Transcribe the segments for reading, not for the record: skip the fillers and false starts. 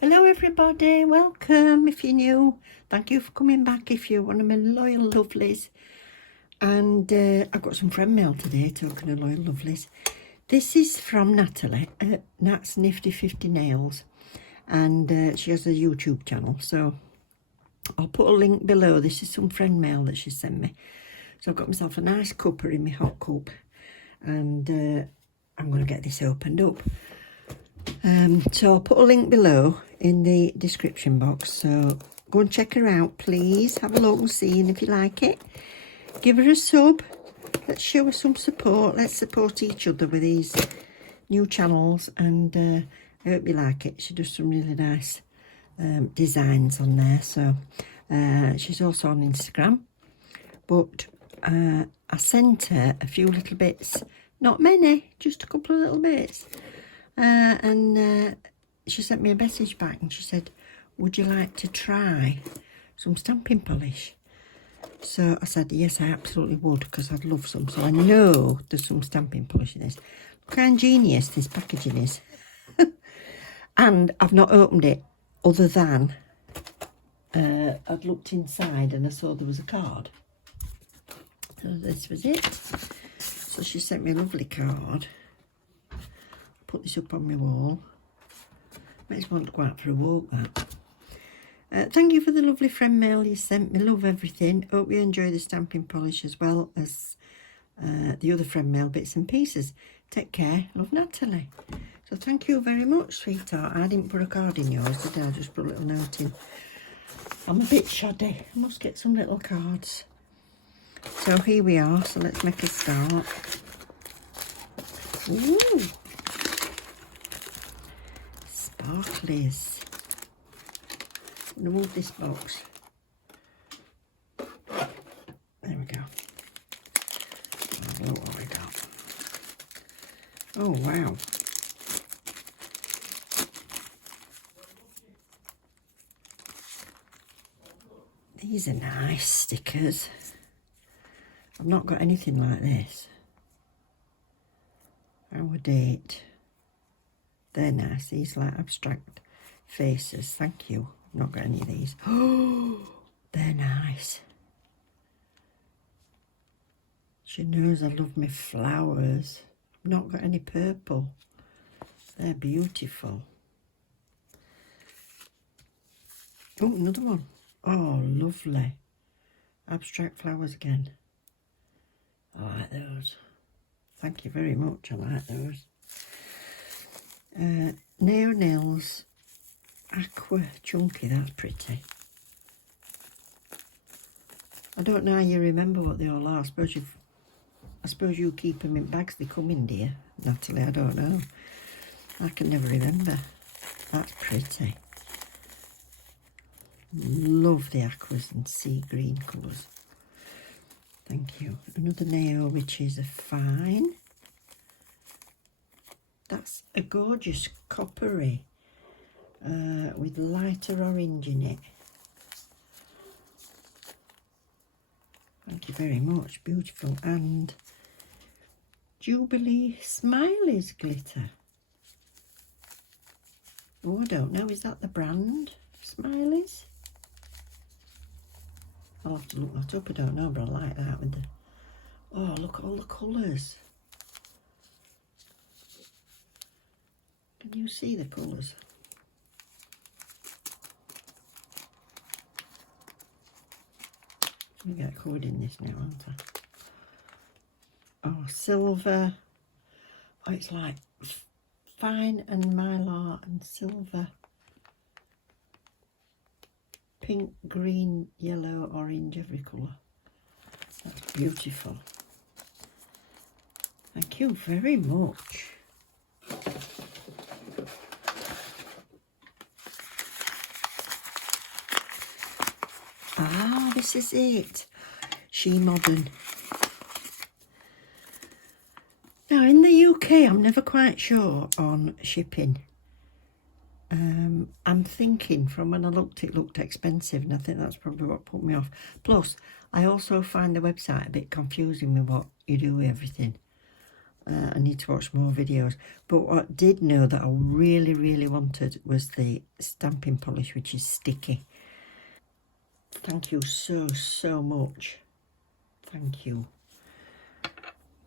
Hello everybody, welcome if you're new. Thank you for coming back if you're one of my loyal lovelies. And I've got some friend mail today, talking of loyal lovelies. This is from Natalie, Nat's Nifty 50 Nails, and she has a YouTube channel, so I'll put a link below. This is some friend mail that she sent me. So I've got myself a nice cuppa in my hot cup, and I'm going to get this opened up. So I'll put a link below in the description box, so go and check her out, please. Have a look and see, and if you like it, give her a sub. Let's show her some support. Let's support each other with these new channels, and I hope you like it. She does some really nice designs on there. So she's also on Instagram, but I sent her a few little bits, not many, just a couple of little bits. And she sent me a message back and she said, would you like to try some stamping polish? So I said, yes, I absolutely would, because I'd love some. So I know there's some stamping polish in this. Look how ingenious this packaging is. And I've not opened it other than I'd looked inside and I saw there was a card. So this was it. So she sent me a lovely card. Put this up on my wall. Makes me want to go out for a walk, that. Thank you for the lovely friend mail you sent me. Love everything. Hope you enjoy the stamping polish as well as the other friend mail bits and pieces. Take care. Love, Natalie. So thank you very much, sweetheart. I didn't put a card in yours, did I? Just put a little note in. I'm a bit shoddy. I must get some little cards. So here we are. So let's make a start. Ooh. Sparklies. I'm going to move this box. There we go. Oh, look what we got. Oh, wow. These are nice stickers. I've not got anything like this. Our date. They're nice. These like abstract faces. Thank you. I've not got any of these. Oh, they're nice. She knows I love my flowers. I've not got any purple. They're beautiful. Oh, another one. Oh, lovely. Abstract flowers again. I like those. Thank you very much. I like those. Nail Nails Aqua Chunky. That's pretty. I don't know how you remember what they all are. I suppose you keep them in bags. They come in, dear Natalie. I don't know. I can never remember. That's pretty. Love the aquas and sea green colours. Thank you. Another nail, which is a fine. That's a gorgeous coppery with lighter orange in it. Thank you very much. Beautiful. And Jubilee Smileys glitter. Oh, I don't know. Is that the brand? Smileys? I'll have to look that up. I don't know, but I like that with the... Oh, look at all the colours. Can you see the colours? I'm going to get covered in this now, aren't I? Oh, silver. Oh, it's like fine and mylar and silver. Pink, green, yellow, orange, every colour. That's beautiful. Thank you very much. Ah, this is it. She Modern. Now, in the UK, I'm never quite sure on shipping. I'm thinking from when I looked, it looked expensive, and I think that's probably what put me off. Plus, I also find the website a bit confusing with what you do with everything. I need to watch more videos. But what I did know that I really, really wanted was the stamping polish, which is sticky. Thank you so much. Thank you.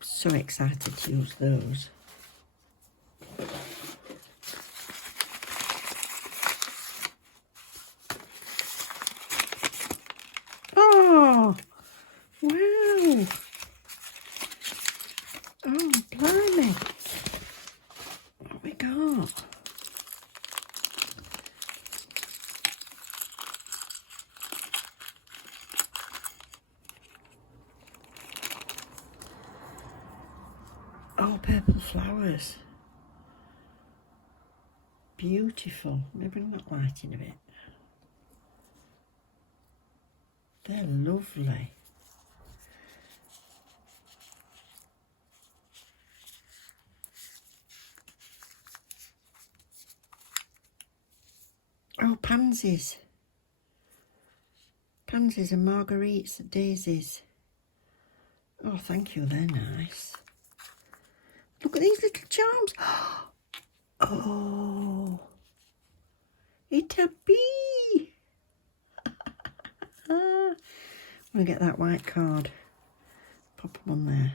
So excited to use those. Oh, wow. Oh, blimey. What we got? Oh, purple flowers. Beautiful. Maybe I'm not lighting a bit. They're lovely. Oh, pansies. Pansies and marguerites, daisies. Oh, thank you, they're nice. Look at these little charms. Oh, it's a bee. I'm going to get that white card. Pop them on there.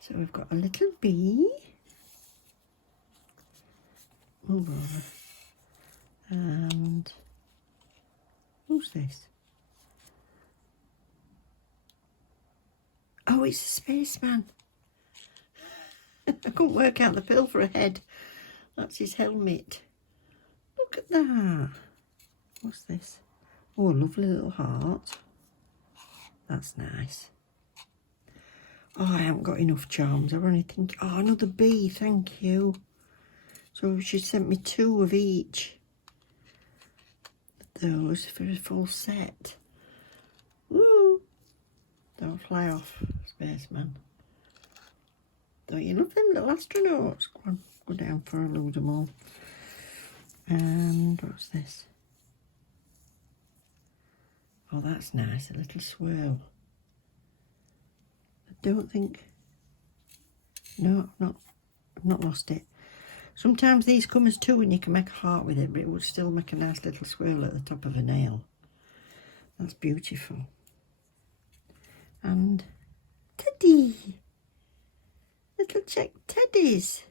So we've got a little bee. Move over. And who's this? Oh, it's a spaceman. I couldn't work out the pill for a head. That's his helmet. Look at that. What's this? Oh, a lovely little heart. That's nice. Oh, I haven't got enough charms. I only think... Oh, another bee. Thank you. So she sent me 2 of each. Those for a full set. Woo! Don't fly off, spaceman. Don't you love them little astronauts? Go on, go down for a load of them all. And what's this? Oh, that's nice, a little swirl. I don't think... No, I've not lost it. Sometimes these come as 2 and you can make a heart with it, but it would still make a nice little swirl at the top of a nail. That's beautiful. And teddy. Little check teddies.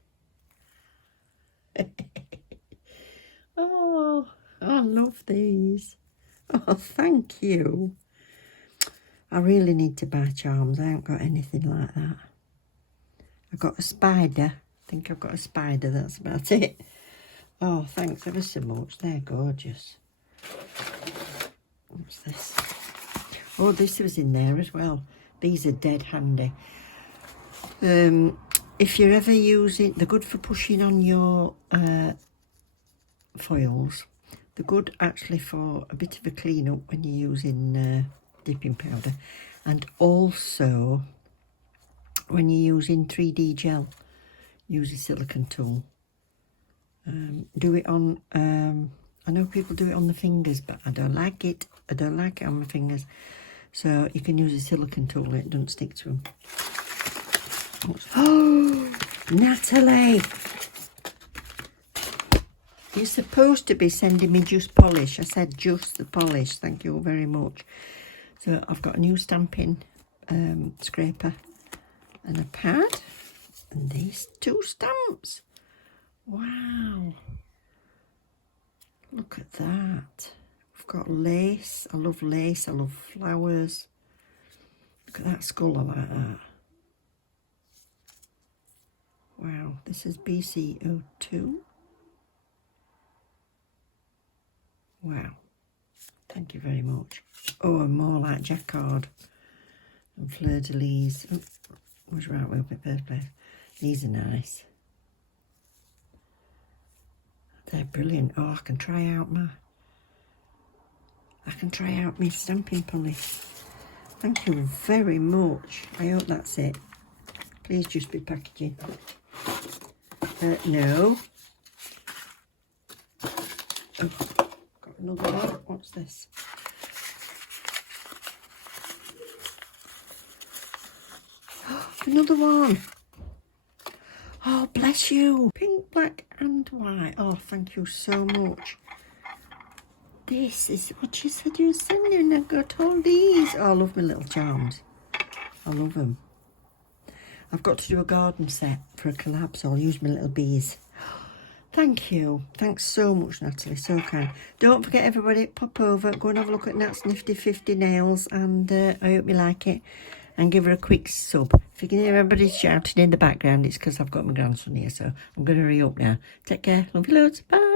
Oh, I love these. Oh, thank you. I really need to buy charms. I haven't got anything like that. I've got a spider. I think I've got a spider. That's about it. Oh, thanks ever so much. They're gorgeous. What's this? Oh, this was in there as well. These are dead handy. If you're ever using... They're good for pushing on your foils. They're good actually for a bit of a clean up when you're using dipping powder. And also when you're using 3D gel, use a silicone tool. Do it on... I know people do it on the fingers, but I don't like it. I don't like it on my fingers. So you can use a silicone tool and it doesn't stick to them. Oh, Natalie! You're supposed to be sending me just polish. I said just the polish. Thank you very much. So I've got a new stamping scraper and a pad. And these 2 stamps. Wow. Look at that. We've got lace. I love lace. I love flowers. Look at that skull. I like that. Wow. This is BCO2. Wow. Thank you very much. Oh, and more like jacquard and fleur-de-lis. Oh, was right way up in first place. These are nice. They're brilliant. Oh, I can try out my stamping polish. Thank you very much. I hope that's it. Please just be packaging. No. Oh, got another one. What's this? Another one. Oh, bless you. Pink, black and white. Oh, thank you so much. This is what you said you were sending. I've got all these. Oh, I love my little charms. I love them. I've got to do a garden set for a collab, so I'll use my little bees. Thank you. Thanks so much, Natalie. So kind. Don't forget, everybody, pop over, go and have a look at Nat's Nifty 50 nails, and I hope you like it. And give her a quick sub. If you can hear everybody shouting in the background, it's because I've got my grandson here, so I'm going to hurry up now. Take care. Love you loads. Bye.